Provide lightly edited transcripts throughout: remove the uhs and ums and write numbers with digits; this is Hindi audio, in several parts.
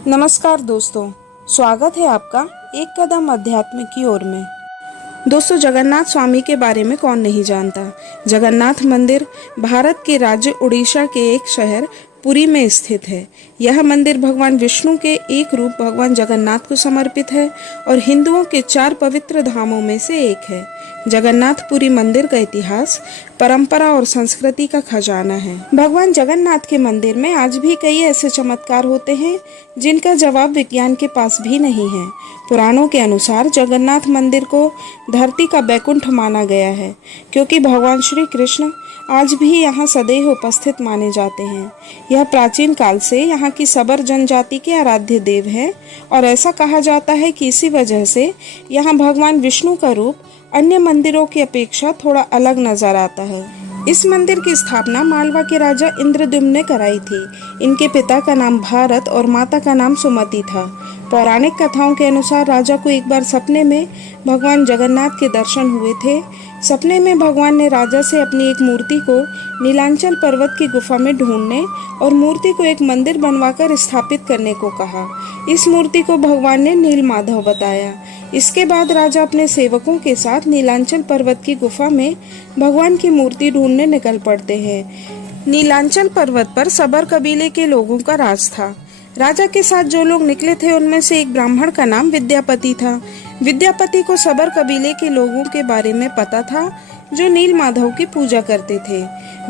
नमस्कार दोस्तों, स्वागत है आपका एक कदम अध्यात्म की ओर में। दोस्तों, जगन्नाथ स्वामी के बारे में कौन नहीं जानता। जगन्नाथ मंदिर भारत के राज्य उड़ीसा के एक शहर पुरी में स्थित है। यह मंदिर भगवान विष्णु के एक रूप भगवान जगन्नाथ को समर्पित है और हिंदुओं के 4 पवित्र धामों में से एक है। जगन्नाथपुरी मंदिर का इतिहास, परंपरा और संस्कृति का खजाना है। भगवान जगन्नाथ के मंदिर में आज भी कई ऐसे चमत्कार होते हैं जिनका जवाब विज्ञान के पास भी नहीं है। पुराणों के अनुसार जगन्नाथ मंदिर को धरती का बैकुंठ माना गया है, क्योंकि भगवान श्री कृष्ण आज भी यहाँ सदैव उपस्थित माने जाते हैं। यह प्राचीन काल से यहाँ की सबर जनजाति के आराध्य देव है और ऐसा कहा जाता है कि इसी वजह से यहाँ भगवान विष्णु का रूप अन्य मंदिरों की अपेक्षा थोड़ा अलग नजर आता है। इस मंदिर की स्थापना मालवा के राजा इंद्रद्युम्न ने कराई थी। इनके पिता का नाम भारत और माता का नाम सुमति था। पौराणिक कथाओं के अनुसार राजा को एक बार सपने में भगवान जगन्नाथ के दर्शन हुए थे। सपने में भगवान ने राजा से अपनी एक मूर्ति को नीलांचल पर्वत की गुफा में ढूंढने और मूर्ति को एक मंदिर बनवाकर स्थापित करने को कहा। इस मूर्ति को भगवान ने नील माधव बताया। इसके बाद राजा अपने सेवकों के साथ नीलांचल पर्वत की गुफा में भगवान की मूर्ति ढूंढने निकल पड़ते हैं। नीलांचल पर्वत पर सबर कबीले के लोगों का राज था। राजा के साथ जो लोग निकले थे उनमें से एक ब्राह्मण का नाम विद्यापति था। विद्यापति को सबर कबीले के लोगों के बारे में पता था जो नील माधव की पूजा करते थे।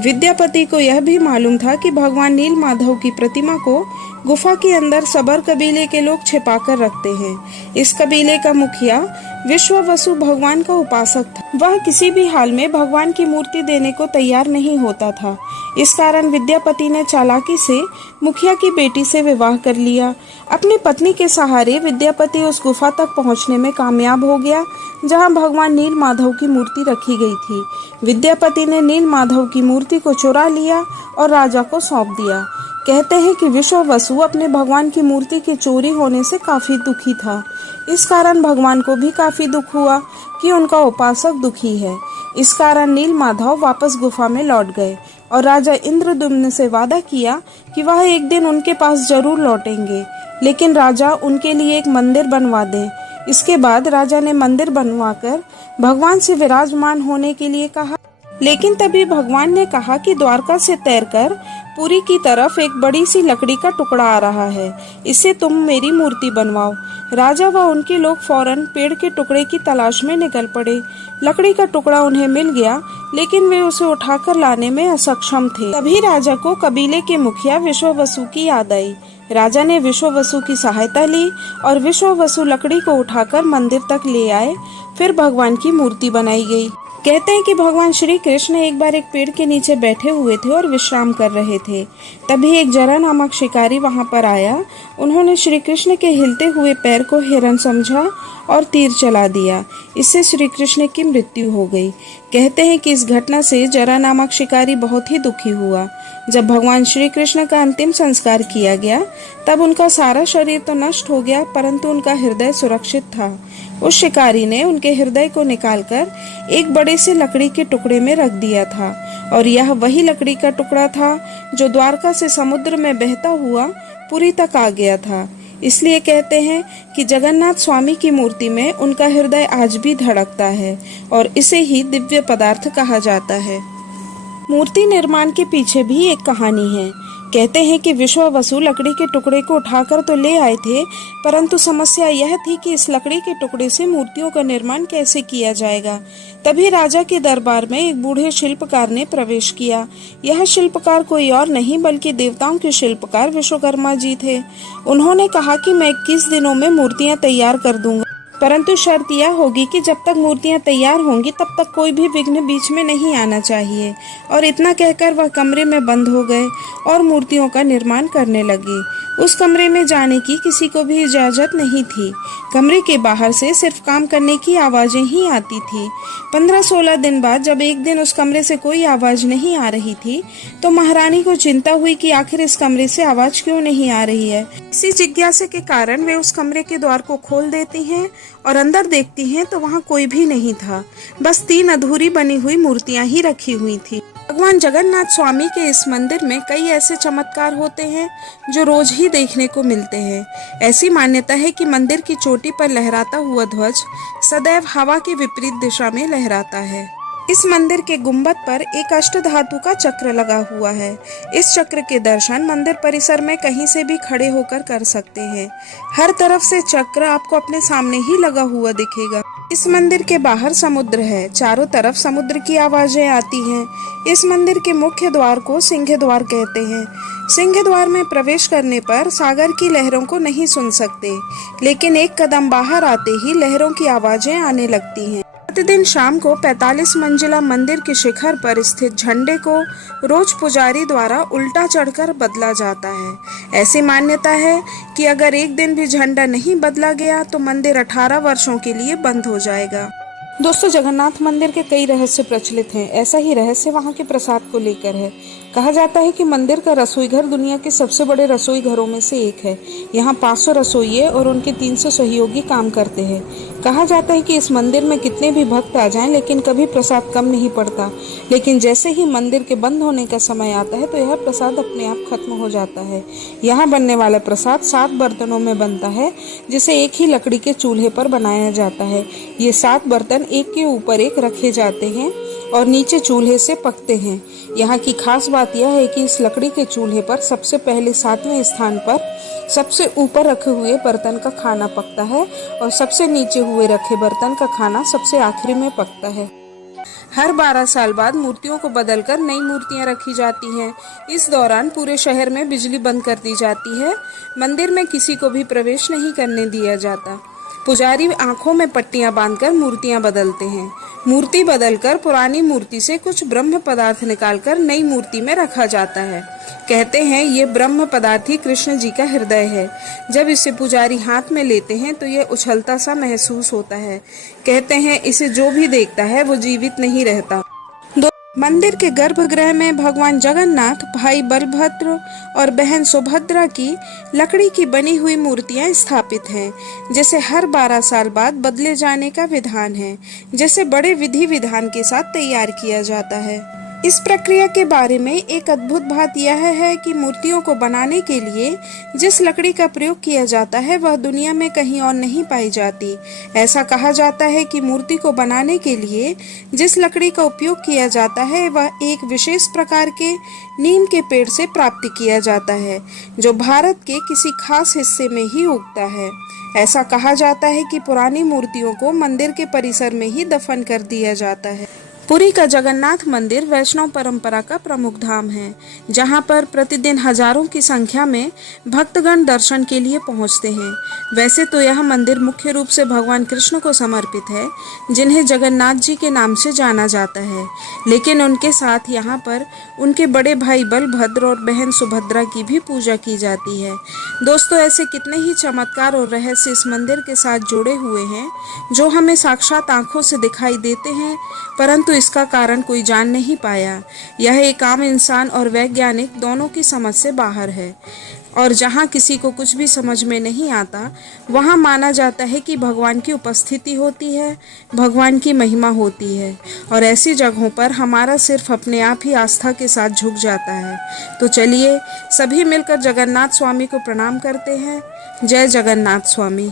विद्यापति को यह भी मालूम था कि भगवान नील माधव की प्रतिमा को गुफा के अंदर सबर कबीले के लोग छिपा कर रखते हैं। इस कबीले का मुखिया विश्ववसु भगवान का उपासक था। वह किसी भी हाल में भगवान की मूर्ति देने को तैयार नहीं होता था। इस कारण विद्यापति ने चालाकी से मुखिया की बेटी से विवाह कर लिया। अपनी पत्नी के सहारे विद्यापति उस गुफा तक पहुंचने में कामयाब हो गया जहां भगवान नील माधव की मूर्ति रखी गई थी। विद्यापति ने नील माधव की मूर्ति को चुरा लिया और राजा को सौंप दिया। कहते हैं कि विश्ववसु अपने भगवान की मूर्ति के चोरी होने से काफी दुखी था। इस कारण भगवान को भी काफी दुख हुआ कि उनका उपासक दुखी है। इस कारण नील माधव वापस गुफा में लौट गए और राजा इंद्रद्युम्न से वादा किया कि वह एक दिन उनके पास जरूर लौटेंगे, लेकिन राजा उनके लिए एक मंदिर बनवा दे। इसके बाद राजा ने मंदिर बनवाकर भगवान से विराजमान होने के लिए कहा, लेकिन तभी भगवान ने कहा कि द्वारका से तैरकर पुरी की तरफ एक बड़ी सी लकड़ी का टुकड़ा आ रहा है, इससे तुम मेरी मूर्ति बनवाओ। राजा व उनके लोग फौरन पेड़ के टुकड़े की तलाश में निकल पड़े। लकड़ी का टुकड़ा उन्हें मिल गया, लेकिन वे उसे उठाकर लाने में असक्षम थे। तभी राजा को कबीले के मुखिया विश्ववसु की याद आई। राजा ने विश्ववसु की सहायता ली और विश्ववसु लकड़ी को उठाकर मंदिर तक ले आए। फिर भगवान की मूर्ति बनाई गई। कहते हैं कि भगवान श्री कृष्ण एक बार एक पेड़ के नीचे बैठे हुए थे और विश्राम कर रहे थे। तभी एक जरा नामक शिकारी वहां पर आया। उन्होंने श्री कृष्ण के हिलते हुए पैर को हिरन समझा और तीर चला दिया। इससे श्री कृष्ण की मृत्यु हो गई। कहते हैं कि इस घटना से जरा नामक शिकारी बहुत ही दुखी हुआ। जब भगवान श्री कृष्ण का अंतिम संस्कार किया गया तब उनका सारा शरीर तो नष्ट हो गया, परंतु उनका हृदय सुरक्षित था। उस शिकारी ने उनके हृदय को निकालकर एक बड़े से लकड़ी के टुकड़े में रख दिया था और यह वही लकड़ी का टुकड़ा था जो द्वारका से समुद्र में बहता हुआ पुरी तक आ गया था। इसलिए कहते हैं कि जगन्नाथ स्वामी की मूर्ति में उनका हृदय आज भी धड़कता है और इसे ही दिव्य पदार्थ कहा जाता है। मूर्ति निर्माण के पीछे भी एक कहानी है। कहते हैं कि विश्ववसु लकड़ी के टुकड़े को उठाकर तो ले आए थे, परंतु समस्या यह थी कि इस लकड़ी के टुकड़े से मूर्तियों का निर्माण कैसे किया जाएगा। तभी राजा के दरबार में एक बूढ़े शिल्पकार ने प्रवेश किया। यह शिल्पकार कोई और नहीं बल्कि देवताओं के शिल्पकार विश्वकर्मा जी थे। उन्होंने कहा कि मैं 21 दिनों में मूर्तियां तैयार कर दूंगा, परंतु शर्त यह होगी कि जब तक मूर्तियां तैयार होंगी तब तक कोई भी विघ्न बीच में नहीं आना चाहिए। और इतना कहकर वह कमरे में बंद हो गए और मूर्तियों का निर्माण करने लगे। उस कमरे में जाने की किसी को भी इजाजत नहीं थी। कमरे के बाहर से सिर्फ काम करने की आवाजें ही आती थी। 15-16 दिन बाद जब एक दिन उस कमरे से कोई आवाज नहीं आ रही थी तो महारानी को चिंता हुई कि आखिर इस कमरे से आवाज क्यों नहीं आ रही है। इसी जिज्ञासा के कारण वे उस कमरे के द्वार को खोल देती हैं और अंदर देखती हैं तो वहाँ कोई भी नहीं था। बस 3 अधूरी बनी हुई मूर्तियां ही रखी हुई थी। भगवान जगन्नाथ स्वामी के इस मंदिर में कई ऐसे चमत्कार होते हैं जो रोज ही देखने को मिलते हैं। ऐसी मान्यता है कि मंदिर की चोटी पर लहराता हुआ ध्वज सदैव हवा के विपरीत दिशा में लहराता है। इस मंदिर के गुंबद पर एक अष्टधातु का चक्र लगा हुआ है। इस चक्र के दर्शन मंदिर परिसर में कहीं से भी खड़े होकर कर सकते हैं। हर तरफ से चक्र आपको अपने सामने ही लगा हुआ दिखेगा। इस मंदिर के बाहर समुद्र है, चारों तरफ समुद्र की आवाजें आती हैं। इस मंदिर के मुख्य द्वार को सिंह द्वार कहते हैं। सिंह द्वार में प्रवेश करने पर सागर की लहरों को नहीं सुन सकते, लेकिन एक कदम बाहर आते ही लहरों की आवाजें आने लगती हैं। प्रतिदिन शाम को 45 मंजिला मंदिर के शिखर पर स्थित झंडे को रोज पुजारी द्वारा उल्टा चढ़कर बदला जाता है। ऐसी मान्यता है कि अगर एक दिन भी झंडा नहीं बदला गया तो मंदिर 18 वर्षों के लिए बंद हो जाएगा। दोस्तों, जगन्नाथ मंदिर के कई रहस्य प्रचलित हैं। ऐसा ही रहस्य वहाँ के प्रसाद को लेकर है। कहा जाता है कि मंदिर का रसोई घर दुनिया के सबसे बड़े रसोई घरों में से एक है। यहाँ 500 रसोइये और उनके 300 सहयोगी काम करते हैं। कहा जाता है कि इस मंदिर में कितने भी भक्त आ जाएं, लेकिन कभी प्रसाद कम नहीं पड़ता। लेकिन जैसे ही मंदिर के बंद होने का समय आता है तो यह प्रसाद अपने आप खत्म हो जाता है। यहाँ बनने वाला प्रसाद 7 बर्तनों में बनता है, जिसे एक ही लकड़ी के चूल्हे पर बनाया जाता है। ये 7 बर्तन एक के ऊपर एक रखे जाते हैं और नीचे चूल्हे से पकते हैं। यहाँ की खास बात यह है कि इस लकड़ी के चूल्हे पर सबसे पहले 7वें स्थान पर सबसे ऊपर रखे हुए बर्तन का खाना पकता है और सबसे नीचे हुए रखे बर्तन का खाना सबसे आखिरी में पकता है। हर 12 साल बाद मूर्तियों को बदलकर नई मूर्तियां रखी जाती हैं। इस दौरान पूरे शहर में बिजली बंद कर दी जाती है। मंदिर में किसी को भी प्रवेश नहीं करने दिया जाता। पुजारी आंखों में पट्टियां बांधकर मूर्तियां बदलते हैं। मूर्ति बदलकर पुरानी मूर्ति से कुछ ब्रह्म पदार्थ निकालकर नई मूर्ति में रखा जाता है। कहते हैं ये ब्रह्म पदार्थ ही कृष्ण जी का हृदय है। जब इसे पुजारी हाथ में लेते हैं तो यह उछलता सा महसूस होता है। कहते हैं इसे जो भी देखता है वो जीवित नहीं रहता। मंदिर के गर्भगृह में भगवान जगन्नाथ, भाई बलभद्र और बहन सुभद्रा की लकड़ी की बनी हुई मूर्तियां स्थापित हैं, जिसे हर 12 साल बाद बदले जाने का विधान है, जिसे बड़े विधि विधान के साथ तैयार किया जाता है। इस प्रक्रिया के बारे में एक अद्भुत बात यह है कि मूर्तियों को बनाने के लिए जिस लकड़ी का प्रयोग किया जाता है वह दुनिया में कहीं और नहीं पाई जाती। ऐसा कहा जाता है कि मूर्ति को बनाने के लिए जिस लकड़ी का उपयोग किया जाता है वह एक विशेष प्रकार के नीम के पेड़ से प्राप्त किया जाता है, जो भारत के किसी खास हिस्से में ही उगता है। ऐसा कहा जाता है कि पुरानी मूर्तियों को मंदिर के परिसर में ही दफन कर दिया जाता है। पुरी का जगन्नाथ मंदिर वैष्णव परंपरा का प्रमुख धाम है, जहां पर प्रतिदिन हजारों की संख्या में भक्तगण दर्शन के लिए पहुंचते हैं। वैसे तो यह मंदिर मुख्य रूप से भगवान कृष्ण को समर्पित है, जिन्हें जगन्नाथ जी के नाम से जाना जाता है, लेकिन उनके साथ यहां पर उनके बड़े भाई बलभद्र और बहन सुभद्रा की भी पूजा की जाती है। दोस्तों, ऐसे कितने ही चमत्कार और रहस्य इस मंदिर के साथ जुड़े हुए हैं, जो हमें साक्षात आंखों से दिखाई देते हैं, परंतु इसका कारण कोई जान नहीं पाया। यह एक आम इंसान और वैज्ञानिक दोनों की समझ से बाहर है, और जहाँ किसी को कुछ भी समझ में नहीं आता वहाँ माना जाता है कि भगवान की उपस्थिति होती है, भगवान की महिमा होती है, और ऐसी जगहों पर हमारा सिर्फ अपने आप ही आस्था के साथ झुक जाता है। तो चलिए सभी मिलकर जगन्नाथ स्वामी को प्रणाम करते हैं। जय जगन्नाथ स्वामी।